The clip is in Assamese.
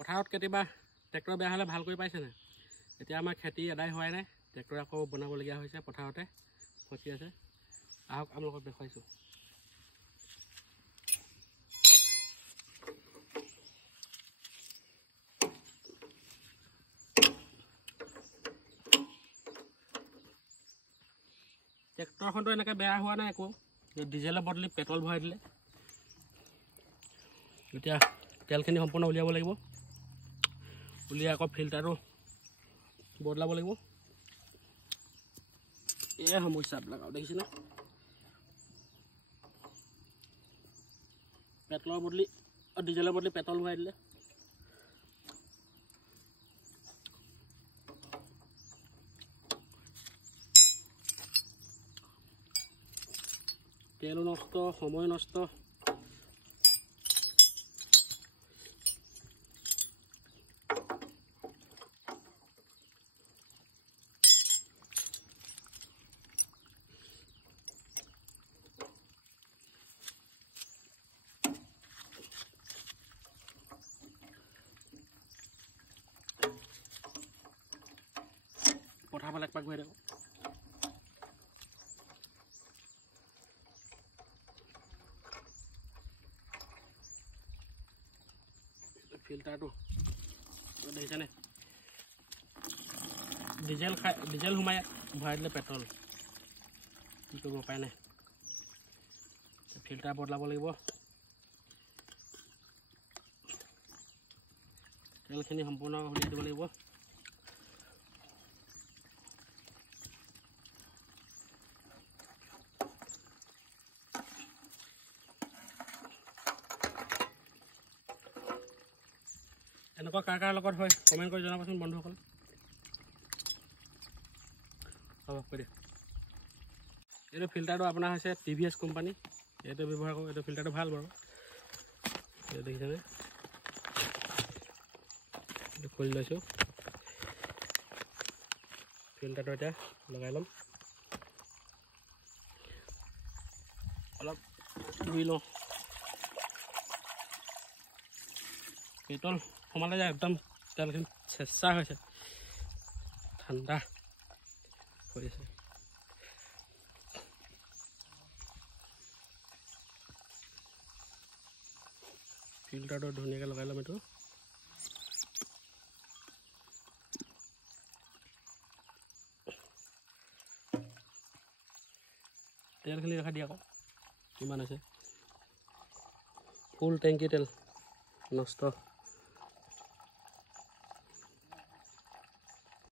পথাৰত কেতিয়াবা ট্ৰেক্টৰ বেয়া হ'লে ভাল কৰি পাইছেনে? এতিয়া আমাৰ খেতি আদায় হোৱাই নাই, ট্ৰেক্টৰ আকৌ বনাবলগীয়া হৈছে, পথাৰতে ফচি আছে। আহক আপোনালোকক দেখুৱাইছোঁ। ট্ৰেক্টৰখনটো এনেকৈ বেয়া হোৱা নাই একো, ডিজেলৰ বদলি পেট্ৰল ভৰাই দিলে। এতিয়া তেলখিনি সম্পূৰ্ণ উলিয়াব লাগিব, উলিয়াই আকৌ ফিল্টাৰটো বদলাব লাগিব। এই সমস্যাবিলাক আৰু দেখিছেনে? পেট্ৰলৰ বদলি ডিজেলৰ বদলি পেট্ৰল ভৰাই দিলে। তেলো নষ্ট, সময় নষ্ট। পথাৰ ফালে একপাক ঘূৰাই থাকক। ফিল্টাৰটো দেখিছেনে? ডিজেল সোমাই ভৰাই দিলে পেট্ৰল, কি কৰিব উপায় নাই। ফিল্টাৰ বদলাব লাগিব, তেলখিনি সম্পূৰ্ণ উলিয়াই দিব লাগিব। এনেকুৱা কাৰ লগত হয় কমেণ্ট কৰি জনাবচোন বন্ধুসকল। হ'ব কৈ দিয়া। এইটো ফিল্টাৰটো আপোনাৰ হৈছে TVS কোম্পানী, এইটো ব্যৱহাৰ কৰোঁ। এইটো ফিল্টাৰটো ভাল বাৰু, এইটো দেখিছেনে? এইটো খুলি লৈছোঁ, ফিল্টাৰটো এতিয়া লগাই ল'ম। অলপ ধুই লওঁ। পেট্ৰল সোমালে যায় একদম তেলখিনি চেঁচা হৈছে, ঠাণ্ডা হৈ আছে। ফিল্টাৰটো ধুনীয়াকৈ লগাই ল'ম। এইটো তেলখিনি দেখা দিয়া আকৌ কিমান আছে, ফুল টেংকি তেল নষ্ট।